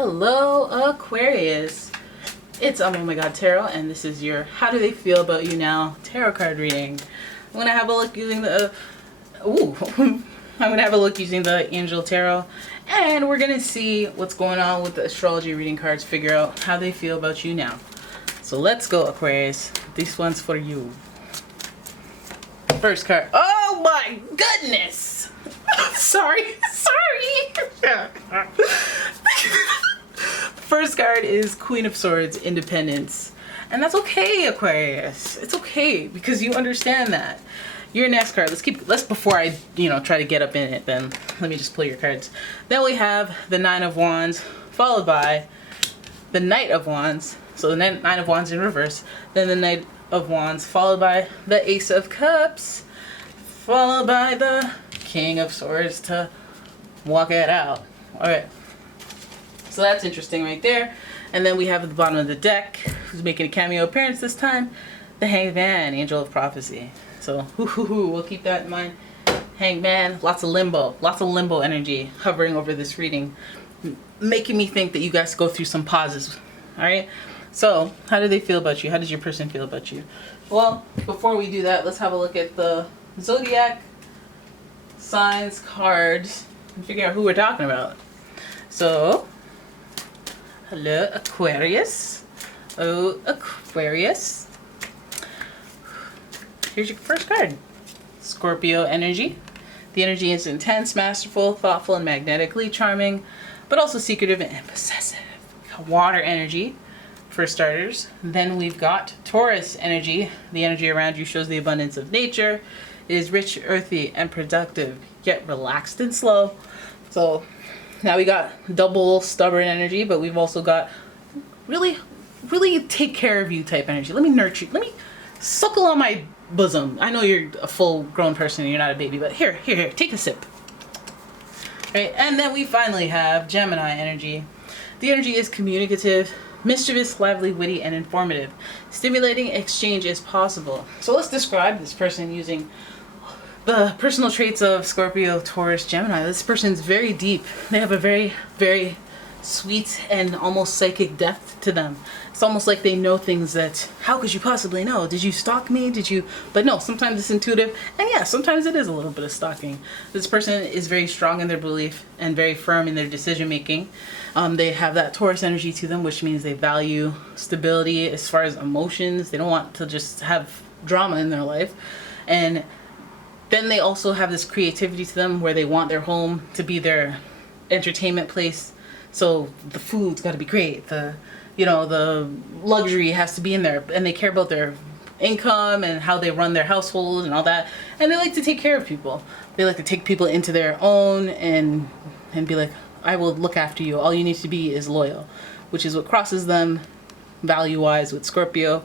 Hello, Aquarius. It's OMG Tarot, and this is your How Do They Feel About You Now tarot card reading. I'm gonna have a look using the I'm gonna have a look using the Angel Tarot, and we're gonna see what's going on with the astrology reading cards. Figure out how they feel about you now. So let's go, Aquarius. This one's for you. First card. Oh my goodness! sorry. First card is Queen of Swords, Independence. And that's okay, Aquarius. It's okay because you understand that. Your next card, before I, try to get up in it, then let me just pull your cards. Then we have the Nine of Wands, followed by the Knight of Wands. So the Nine of Wands in reverse. Then the Knight of Wands, followed by the Ace of Cups, followed by the King of Swords to walk it out. Alright. So that's interesting right there. And then we have at the bottom of the deck, who's making a cameo appearance this time, the Hanged Man, Angel of Prophecy. So we'll keep that in mind. Hanged Man, lots of limbo energy hovering over this reading, making me think that you guys go through some pauses. Alright? So, how do they feel about you? How does your person feel about you? Well, before we do that, let's have a look at the zodiac signs cards and figure out who we're talking about. So, hello, Aquarius. Oh, Aquarius. Here's your first card. Scorpio energy. The energy is intense, masterful, thoughtful, and magnetically charming, but also secretive and possessive. Water energy, for starters. Then we've got Taurus energy. The energy around you shows the abundance of nature. It is rich, earthy, and productive, yet relaxed and slow. So now we got double stubborn energy, but we've also got really take care of you type energy. Let me nurture you. Let me suckle on my bosom. I know you're a full grown person and you're not a baby, but here, take a sip. Right, and then we finally have Gemini energy. The energy is communicative, mischievous, lively, witty, and informative. Stimulating exchange is possible. So let's describe this person using the personal traits of Scorpio, Taurus, Gemini. This person's very deep. They have a very, very sweet and almost psychic depth to them. It's almost like they know things that, how could you possibly know? Did you stalk me? But no, sometimes it's intuitive. And yeah, sometimes it is a little bit of stalking. This person is very strong in their belief and very firm in their decision making. They have that Taurus energy to them, which means they value stability as far as emotions. They don't want to just have drama in their life. And then they also have this creativity to them where they want their home to be their entertainment place. So the food's got to be great. The luxury has to be in there, and they care about their income and how they run their household and all that. And they like to take care of people. They like to take people into their own and be like, I will look after you. All you need to be is loyal, which is what crosses them value-wise with Scorpio.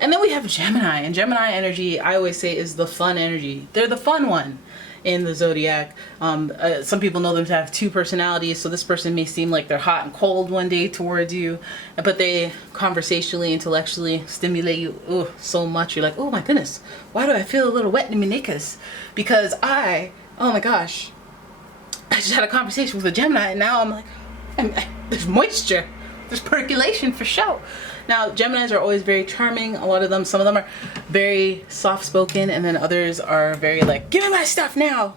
And then we have Gemini, and Gemini energy, I always say, is the fun energy. They're the fun one in the zodiac. Some people know them to have two personalities, so this person may seem like they're hot and cold one day towards you, but they conversationally, intellectually stimulate you so much. You're like, oh my goodness, why do I feel a little wet in my knickers? Because oh my gosh, I just had a conversation with a Gemini, and now I'm like, there's moisture, there's percolation for sure. Now, Geminis are always very charming. A lot of them, some of them are very soft-spoken, and then others are very like, give me my stuff now.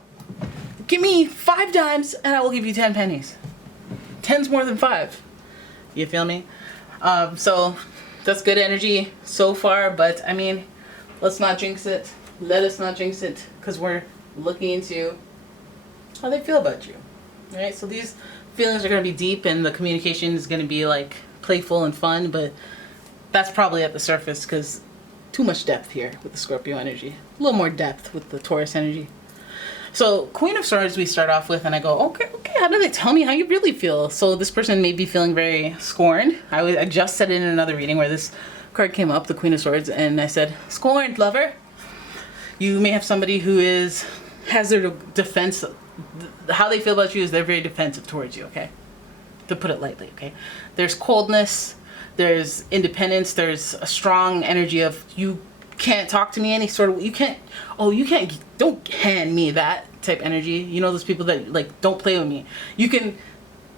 Give me 5 dimes, and I will give you 10 pennies. 10's more than 5. You feel me? So that's good energy so far, but I mean, let's not jinx it. Let us not jinx it, because we're looking into how they feel about you. All right? So these feelings are going to be deep, and the communication is going to be like playful and fun, but that's probably at the surface because too much depth here with the Scorpio energy. A little more depth with the Taurus energy. So Queen of Swords we start off with, and I go, okay, how do they tell me how you really feel? So this person may be feeling very scorned. I just said it in another reading where this card came up, the Queen of Swords, and I said, scorned, lover. You may have somebody who has their defense. How they feel about you is they're very defensive towards you, okay? To put it lightly, okay? There's coldness, there's independence, there's a strong energy of you can't talk to me any sort of, don't hand me that type energy. You know those people that like, don't play with me. You can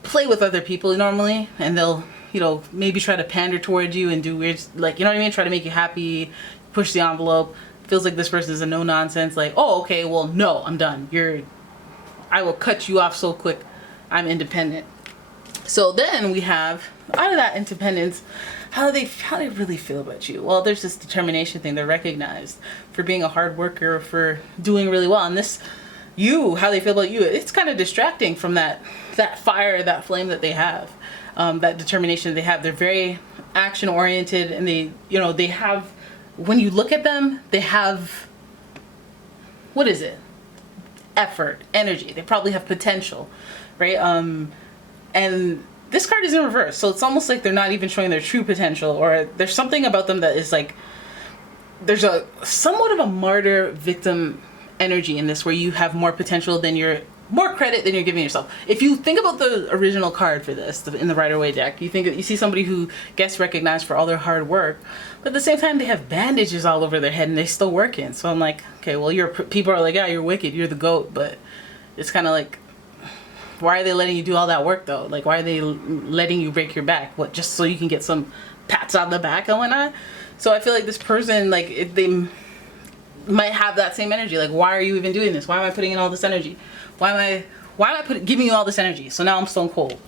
play with other people normally, and they'll, you know, maybe try to pander towards you and do weird, like, you know what I mean? Try to make you happy, push the envelope. Feels like this person is a no nonsense, like, oh, okay, well, no, I'm done. I will cut you off so quick. I'm independent. So then we have, out of that independence, how do they really feel about you? Well, there's this determination thing. They're recognized for being a hard worker, for doing really well. And this, how they feel about you, it's kind of distracting from that fire, that flame that they have, that determination they have. They're very action oriented, and they have, when you look at them, they have, what is it? Effort, energy. They probably have potential, right? And this card is in reverse, so it's almost like they're not even showing their true potential, or there's something about them that is like, there's a somewhat of a martyr victim energy in this, where you have more potential than more credit than you're giving yourself. If you think about the original card for this in the Rider-Waite deck, you see somebody who gets recognized for all their hard work, but at the same time they have bandages all over their head and they're still working. So I'm like, okay, well, people are like, yeah, you're wicked, you're the GOAT, but it's kind of like, why are they letting you do all that work though? Like, why are they letting you break your back? What, just so you can get some pats on the back and whatnot? So I feel like this person, like, they might have that same energy. Like, why are you even doing this? Why am I putting in all this energy? Why am I giving you all this energy? So now I'm stone cold.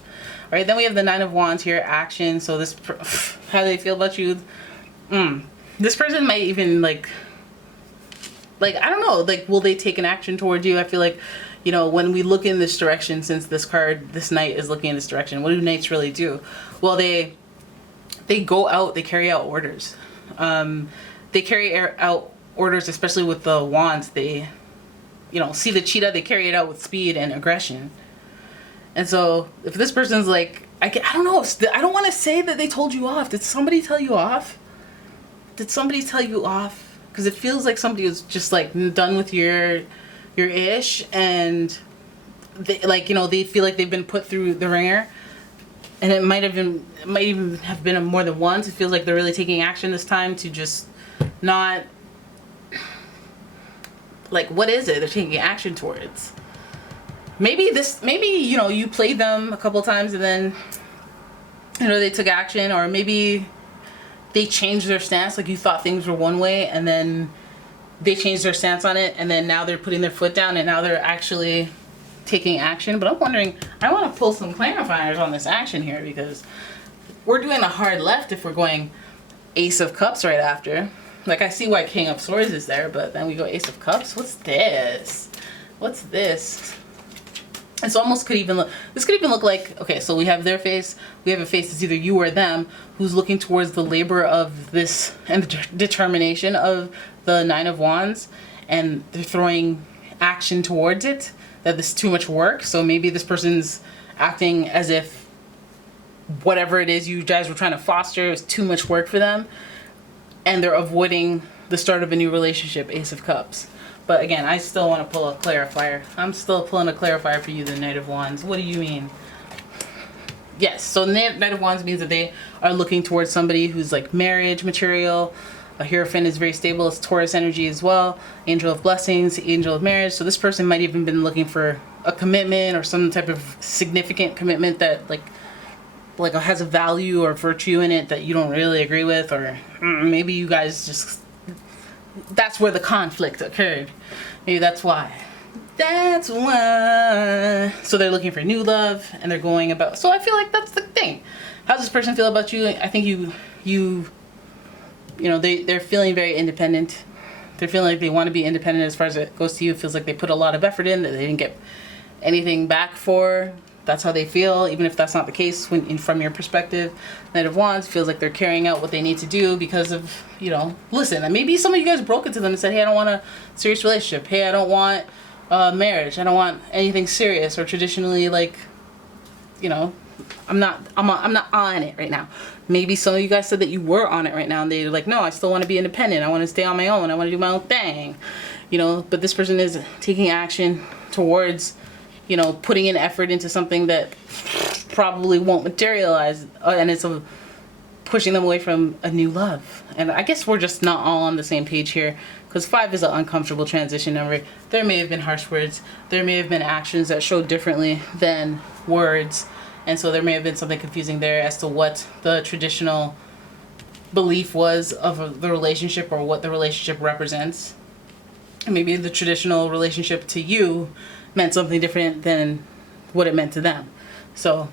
Right? Then we have the Nine of Wands here, action. So this, how do they feel about you? This person might even like, I don't know, like, will they take an action towards you? I feel like, you know, when we look in this direction, since this knight is looking in this direction, what do knights really do? Well, they go out, they carry out orders. They carry out orders, especially with the wands. They, you know, see the cheetah, they carry it out with speed and aggression. And so if this person's like, I don't know, I don't want to say that they told you off. Did somebody tell you off? Did somebody tell you off? Because it feels like somebody was just like done with your ish, and they, like, you know, they feel like they've been put through the ringer, and it might even have been more than once. It feels like they're really taking action this time to just not, like, what is it they're taking action towards? Maybe you know, you played them a couple times and then, you know, they took action, or maybe they changed their stance. Like, you thought things were one way and then they changed their stance on it, and then now they're putting their foot down and now they're actually taking action. But I'm wondering, I want to pull some clarifiers on this action here, because we're doing a hard left if we're going Ace of Cups right after. Like, I see why King of Swords is there, but then we go Ace of Cups. What's this? What's this? And so almost could even look, this could even look like, okay, so we have their face, we have a face that's either you or them, who's looking towards the labor of this and the determination of the Nine of Wands, and they're throwing action towards it, that this is too much work. So maybe this person's acting as if whatever it is you guys were trying to foster is too much work for them, and they're avoiding the start of a new relationship, Ace of Cups. But again, I still want to pull a clarifier. I'm still pulling a clarifier for you, the Knight of Wands. What do you mean? Yes, so Knight of Wands means that they are looking towards somebody who's like marriage material. A Hierophant is very stable. It's Taurus energy as well. Angel of Blessings, Angel of Marriage. So this person might even been looking for a commitment or some type of significant commitment that like has a value or virtue in it that you don't really agree with, or maybe you guys just, that's where the conflict occurred. Maybe that's why. That's why. So they're looking for new love, and they're going about. So I feel like that's the thing. How does this person feel about you? I think you know, they're feeling very independent. They're feeling like they want to be independent as far as it goes to you. It feels like they put a lot of effort in that they didn't get anything back for. That's how they feel, even if that's not the case from your perspective. Knight of Wands feels like they're carrying out what they need to do because of, you know, listen, maybe some of you guys broke it to them and said, hey, I don't want a serious relationship. Hey, I don't want marriage. I don't want anything serious, or traditionally, like, you know, I'm not on it right now. Maybe some of you guys said that you were on it right now, and they're like, no, I still want to be independent. I want to stay on my own. I want to do my own thing, you know. But this person is taking action towards, you know, putting in effort into something that probably won't materialize, and it's pushing them away from a new love. And I guess we're just not all on the same page here, because 5 is an uncomfortable transition number. There may have been harsh words. There may have been actions that showed differently than words. And so there may have been something confusing there as to what the traditional belief was of the relationship or what the relationship represents. And maybe the traditional relationship to you meant something different than what it meant to them. So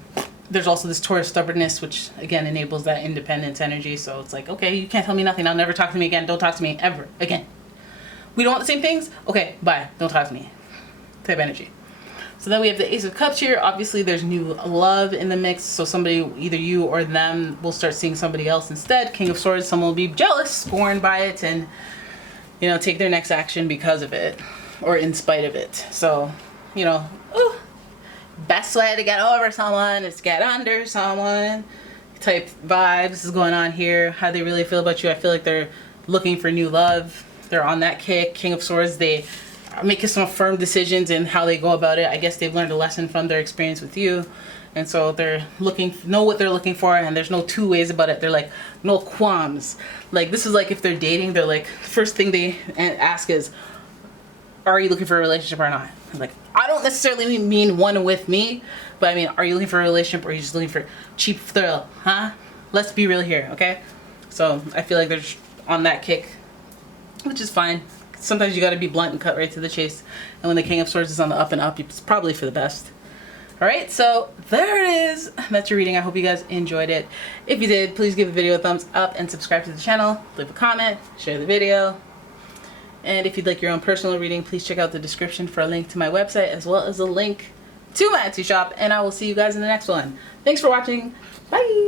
there's also this Taurus stubbornness, which again enables that independence energy. So it's like, okay, you can't tell me nothing. I'll never talk to me again. Don't talk to me ever again. We don't want the same things? Okay, bye. Don't talk to me. Type energy. So then we have the Ace of Cups here. Obviously, there's new love in the mix. So somebody, either you or them, will start seeing somebody else instead. King of Swords, someone will be jealous, scorned by it, and, you know, take their next action because of it or in spite of it. So, you know, ooh, best way to get over someone is to get under someone type vibes is going on here. How they really feel about you. I feel like they're looking for new love. They're on that kick. King of Swords, they making some firm decisions in how they go about it. I guess they've learned a lesson from their experience with you, and so they're know what they're looking for, and there's no two ways about it. They're like, no qualms. Like, this is like if they're dating, they're like, first thing they ask is, are you looking for a relationship or not? I'm like, I don't necessarily mean one with me, but I mean, are you looking for a relationship or are you just looking for cheap thrill, huh? Let's be real here, okay? So I feel like they're on that kick, which is fine. Sometimes you got to be blunt and cut right to the chase. And when the King of Swords is on the up and up, it's probably for the best. All right, so there it is. That's your reading. I hope you guys enjoyed it. If you did, please give the video a thumbs up and subscribe to the channel. Leave a comment, share the video. And if you'd like your own personal reading, please check out the description for a link to my website as well as a link to my Etsy shop. And I will see you guys in the next one. Thanks for watching. Bye.